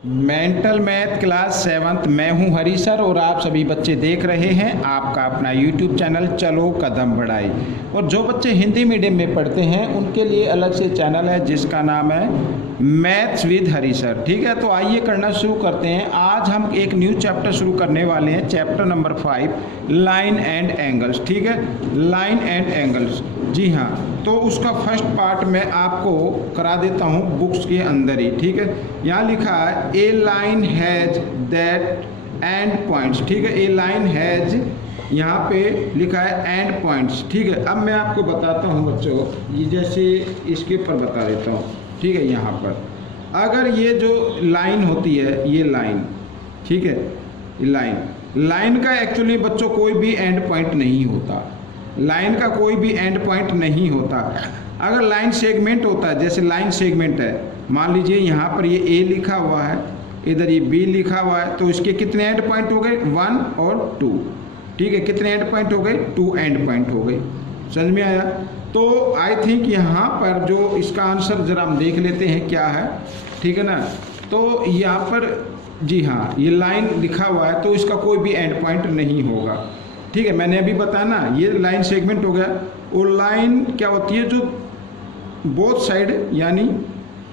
Mental math class 7th मैं हूं हरी sir और आप सभी बच्चे देख रहे हैं आपका अपना यूट्यूब चैनल चलो कदम बढ़ाई। और जो बच्चे हिंदी मीडियम में पढ़ते हैं उनके लिए अलग से चैनल है जिसका नाम है मैथ्स विद हरी सर। ठीक है, तो आइए करना शुरू करते हैं। आज हम एक न्यू चैप्टर शुरू करने वाले हैं, chapter number 5 line and angles. ठीक है, लाइन एंड एंगल्स, जी हाँ। तो उसका फर्स्ट पार्ट मैं आपको करा देता हूँ बुक्स के अंदर ही। ठीक है, यहाँ लिखा है a line has that end points. ठीक है, ए लाइन हैज, यहाँ पे लिखा है एंड पॉइंट्स। ठीक है, अब मैं आपको बताता हूँ बच्चों, ये जैसे इसके ऊपर बता देता हूँ। ठीक है, यहाँ पर अगर ये जो लाइन होती है, ये लाइन, ठीक है, लाइन का एक्चुअली बच्चों कोई भी एंड पॉइंट नहीं होता। लाइन का कोई भी एंड पॉइंट नहीं होता। अगर लाइन सेगमेंट होता है, जैसे लाइन सेगमेंट है, मान लीजिए यहाँ पर ये ए लिखा हुआ है, इधर ये बी लिखा हुआ है, तो इसके कितने एंड पॉइंट हो गए, 1 और 2। ठीक है, कितने एंड पॉइंट हो गए, 2 एंड पॉइंट हो गए। समझ में आया? तो आई थिंक यहाँ पर जो इसका आंसर जरा हम देख लेते हैं क्या है। ठीक है ना, तो यहाँ पर जी हाँ ये लाइन लिखा हुआ है तो इसका कोई भी एंड पॉइंट नहीं होगा। ठीक है, मैंने अभी बताया ना, ये लाइन सेगमेंट हो गया। और लाइन क्या होती है, जो बोथ साइड यानी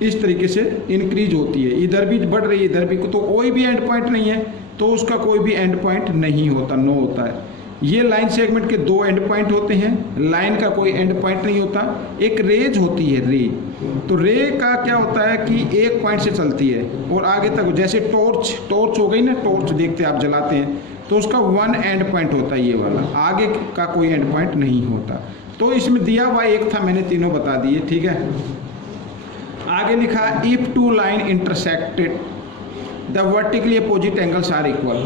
इस तरीके से इंक्रीज होती है, इधर भी बढ़ रही है इधर भी, तो कोई भी एंड पॉइंट नहीं है, तो उसका कोई भी एंड पॉइंट नहीं होता, नो होता है। ये लाइन सेगमेंट के 2 एंड पॉइंट होते हैं, लाइन का कोई एंड पॉइंट नहीं होता। एक रेज होती है, रे, तो रे का क्या होता है कि एक पॉइंट से चलती है और आगे तक, जैसे टॉर्च हो गई ना, टॉर्च देखते आप जलाते हैं, तो उसका 1 एंड पॉइंट होता है ये वाला, आगे का कोई एंड पॉइंट नहीं होता। तो इसमें दिया हुआ एक था, मैंने तीनों बता दिए। ठीक है, आगे लिखा if 2 line intersected the vertically opposite angles are equal.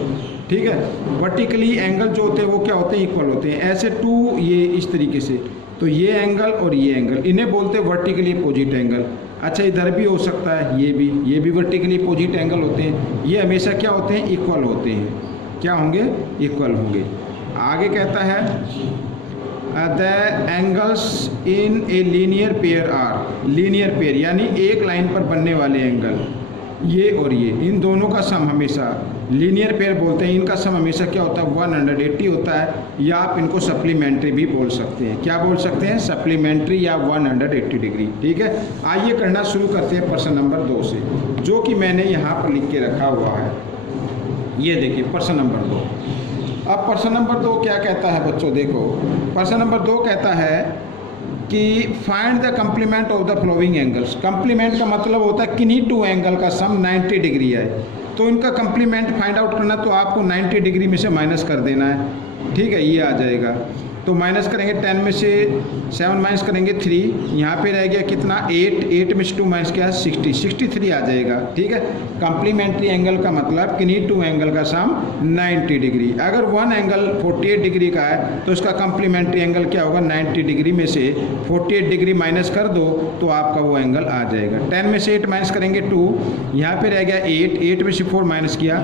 ठीक है, वर्टिकली एंगल जो होते हैं वो क्या होते हैं, इक्वल होते हैं। ऐसे 2 ये इस तरीके से, तो ये एंगल और ये एंगल, इन्हें बोलते हैं वर्टिकली अपोजिट एंगल। अच्छा, इधर भी हो सकता है, ये भी वर्टिकली अपोजिट एंगल होते हैं। ये हमेशा क्या होते हैं, इक्वल होते हैं। क्या होंगे, इक्वल होंगे। आगे कहता है the angles in a linear pair are, linear pair यानी एक लाइन पर बनने वाले एंगल, ये और ये, इन दोनों का सम हमेशा, लीनियर पेयर बोलते हैं, इनका सम हमेशा क्या होता है, 180 होता है। या आप इनको सप्लीमेंट्री भी बोल सकते हैं। क्या बोल सकते हैं, सप्लीमेंट्री या 180 डिग्री। ठीक है, आइए करना शुरू करते हैं प्रश्न नंबर 2 से, जो कि मैंने यहाँ पर लिख के रखा हुआ है। ये देखिए प्रश्न नंबर 2। अब प्रश्न नंबर 2 क्या कहता है बच्चों, देखो प्रश्न नंबर 2 कहता है कि find the complement of the flowing angles. Complement का मतलब होता है किन्हीं 2 एंगल का सम 90 डिग्री है, तो इनका कम्प्लीमेंट फाइंड आउट करना, तो आपको 90 डिग्री में से माइनस कर देना है। ठीक है, ये आ जाएगा, तो माइनस करेंगे 10 में से 7 माइनस करेंगे 3, यहाँ पे रह गया कितना 8 में से 2 माइनस क्या 63 आ जाएगा। ठीक है, कम्प्लीमेंट्री एंगल का मतलब किन्हीं 2 एंगल का सम 90 डिग्री। अगर 1 एंगल 48 डिग्री का है तो इसका कम्प्लीमेंट्री एंगल क्या होगा, 90 डिग्री में से 48 डिग्री माइनस कर दो तो आपका वो एंगल आ जाएगा। 10 में से 8 माइनस करेंगे 2, यहाँ पे रह गया 8 में से 4 माइनस किया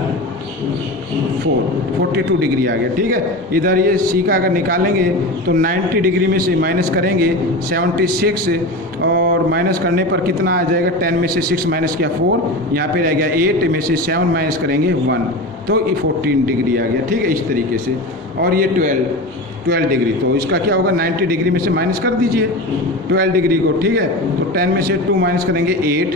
42 डिग्री आ गया। ठीक है, इधर ये सी का अगर निकालेंगे तो 90 डिग्री में से माइनस करेंगे 76, और माइनस करने पर कितना आ जाएगा, 10 में से 6 माइनस किया 4, यहाँ पे रह गया 8 में से 7 माइनस करेंगे 1, तो ये 14 डिग्री आ गया। ठीक है, इस तरीके से। और ये 12 डिग्री, तो इसका क्या होगा, 90 डिग्री में से माइनस कर दीजिए 12 डिग्री को। ठीक है, तो 10 में से 2 माइनस करेंगे 8,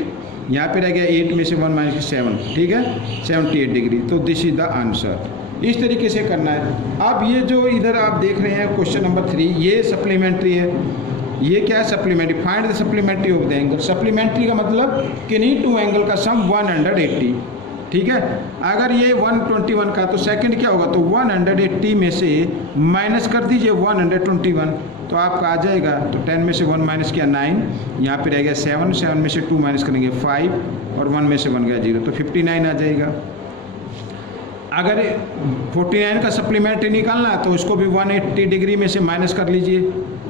यहाँ पे रह गया 8 में से 1 माइनस 7। ठीक है, 78 डिग्री। तो दिस इज द आंसर। इस तरीके से करना है। अब ये जो इधर आप देख रहे हैं क्वेश्चन नंबर 3, ये सप्लीमेंट्री है। ये क्या है, supplementary. Find the supplementary of the angle. Supplementary का मतलब किन्हीं 2 एंगल का सम 180। ठीक है, अगर ये 121 का, तो सेकंड क्या होगा, तो 180 में से माइनस कर दीजिए 121, तो आपका आ जाएगा। तो 10 में से 1 माइनस किया 9, यहाँ पे रह गया 7 में से 2 माइनस करेंगे 5, और 1 में से 1 गया 0, तो 59 आ जाएगा। अगर 49 का सप्लीमेंट्री निकालना है तो इसको भी 180 डिग्री में से माइनस कर लीजिए।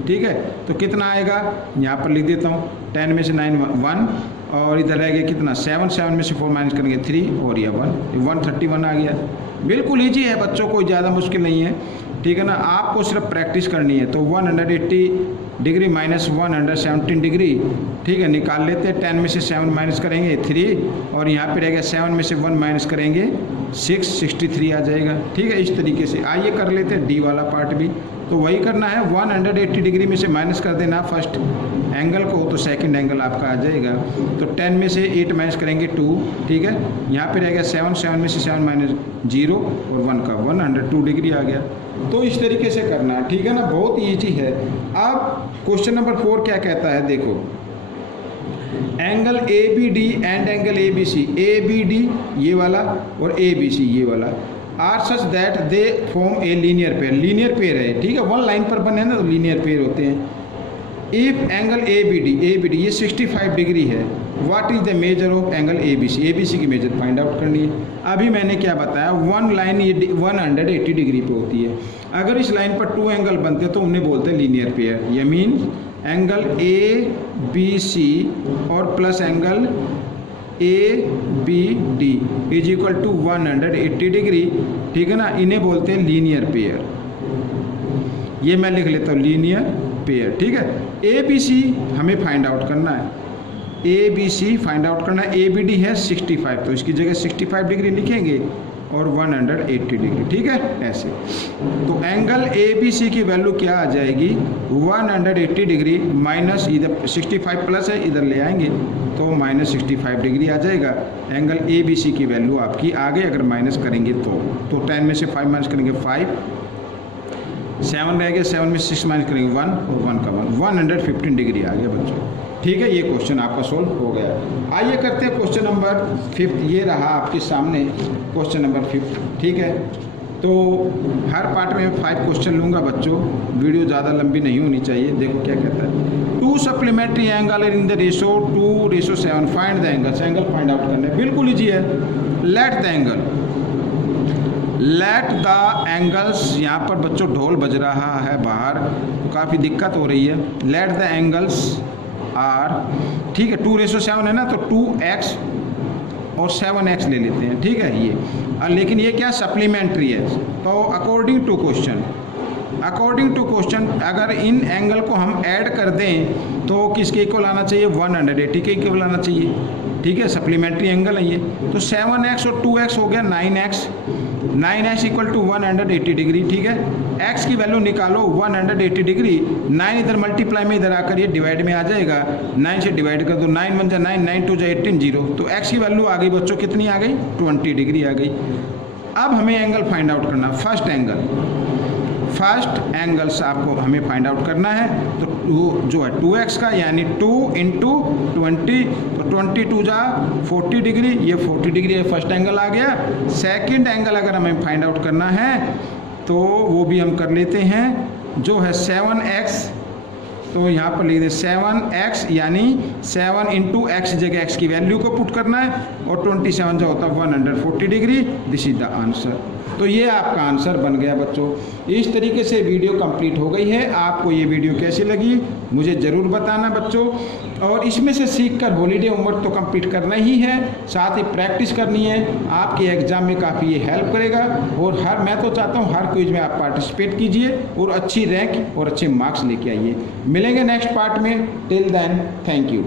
ठीक है, तो कितना आएगा, यहाँ पर लिख देता हूँ, 10 में से 9 1, और इधर रह गया कितना 7 में से 4 माइनस करेंगे 3, और यह 131 आ गया। बिल्कुल ईजी है बच्चों, कोई ज़्यादा मुश्किल नहीं है। ठीक है ना, आपको सिर्फ प्रैक्टिस करनी है। तो 180 डिग्री माइनस 117 डिग्री, ठीक है, निकाल लेते हैं। 10 में से 7 माइनस करेंगे 3, और यहाँ पे रहेगा 7 में से 1 माइनस करेंगे 6, 63 आ जाएगा। ठीक है, इस तरीके से आइए कर लेते हैं डी वाला पार्ट भी। तो वही करना है, 180 डिग्री में से माइनस कर देना फर्स्ट एंगल को, तो सेकंड एंगल आपका आ जाएगा। तो 10 में से 8 माइनस करेंगे 2, ठीक है, यहाँ पे रहेगा 7, 7 में से 7 माइनस 0 और 1 का 102 डिग्री आ गया। तो इस तरीके से करना है, ठीक है ना, बहुत ईजी है। अब क्वेश्चन नंबर 4 क्या कहता है, देखो, angle A B D and angle A B C, A B D ये वाला और ए बी सी ये वाला, are such that they form a linear pair, linear pair है, ठीक है, वन लाइन पर बने ना तो लीनियर पेयर होते हैं। If angle A B D ये 65 डिग्री है, what is the measure of angle A B C की मेजर फाइंड आउट करनी है। अभी मैंने क्या बताया, वन लाइन ये 180 डिग्री पे होती है, अगर इस लाइन पर 2 एंगल बनते हैं तो उन्हें बोलते हैं लीनियर पेयर। ये mean angle A B C और plus angle A B D is equal to 180 degree, ठीक है ना, इन्हें बोलते हैं लीनियर पेयर। ये मैं लिख लेता हूँ लीनियर पेयर, ठीक है। ए बी सी हमें फाइंड आउट करना है, A B C find out करना है। ए बी डी है 65, तो इसकी जगह 65 डिग्री लिखेंगे और 180 डिग्री, ठीक है, ऐसे। तो एंगल ए बी सी की वैल्यू क्या आ जाएगी, 180 डिग्री माइनस, इधर 65 प्लस है, इधर ले आएंगे तो माइनस 65 डिग्री आ जाएगा। एंगल ए बी सी की वैल्यू आपकी आ गई, अगर माइनस करेंगे तो 10 में से 5 माइनस करेंगे 5, 7 रह गया, 7 में 6 माइनस करेंगे 1 और 1 का 1, 115 डिग्री आ गया बच्चों, ठीक है। ये क्वेश्चन आपका सोल्व हो गया। आइए करते हैं क्वेश्चन नंबर 5, ये रहा आपके सामने क्वेश्चन नंबर 5, ठीक है। तो हर पार्ट में 5 क्वेश्चन लूँगा बच्चों, वीडियो ज़्यादा लंबी नहीं होनी चाहिए। देखो क्या कहता है, 2 supplementary angle in the ratio 2:7, find the angles, angle find out करना है, बिल्कुल ईजी है। लेट द एंगल्स, यहाँ पर बच्चों ढोल बज रहा है बाहर, काफ़ी दिक्कत हो रही है। लेट द एंगल्स आर, ठीक है, 2:7 है ना, तो 2x और 7x ले लेते हैं, ठीक है ये। लेकिन ये क्या सप्लीमेंट्री है, तो अकॉर्डिंग टू क्वेश्चन अगर इन एंगल को हम ऐड कर दें तो किसके इक्वल आना चाहिए, 180 के इक्वल आना चाहिए, ठीक है, सप्लीमेंट्री एंगल है ये। तो 7x और 2x हो गया 9x इक्वल टू 180 डिग्री, ठीक है। x की वैल्यू निकालो 180 डिग्री, 9 इधर मल्टीप्लाई में इधर आकर ये डिवाइड में आ जाएगा, 9 से डिवाइड कर दो, 9 1 जा 9, 9 2 जा 18, 0। तो x की वैल्यू आ गई बच्चों, कितनी आ गई, 20 डिग्री आ गई। अब हमें एंगल फाइंड आउट करना, फर्स्ट एंगल्स आपको हमें फाइंड आउट करना है। तो जो है 2x का यानी 2 इंटू 20, तो 22 जा 40 डिग्री, ये 40 डिग्री है, फर्स्ट एंगल आ गया। सेकंड एंगल अगर हमें फाइंड आउट करना है तो वो भी हम कर लेते हैं, जो है 7x, तो यहाँ पर लिख दे 7x यानी 7 इंटू एक्स जगह x की वैल्यू को पुट करना है, और 27 जो होता है 140 degree, this is the answer. तो ये आपका आंसर बन गया बच्चों। इस तरीके से वीडियो कंप्लीट हो गई है। आपको ये वीडियो कैसी लगी मुझे ज़रूर बताना बच्चों, और इसमें से सीखकर हॉलीडे होमवर्क तो कंप्लीट करना ही है, साथ ही प्रैक्टिस करनी है, आपके एग्ज़ाम में काफ़ी ये हेल्प करेगा। और मैं तो चाहता हूँ हर क्विज में आप पार्टिसिपेट कीजिए और अच्छी रैंक और अच्छे मार्क्स लेके आइए। मिलेंगे नेक्स्ट पार्ट में, टिल देन थैंक यू।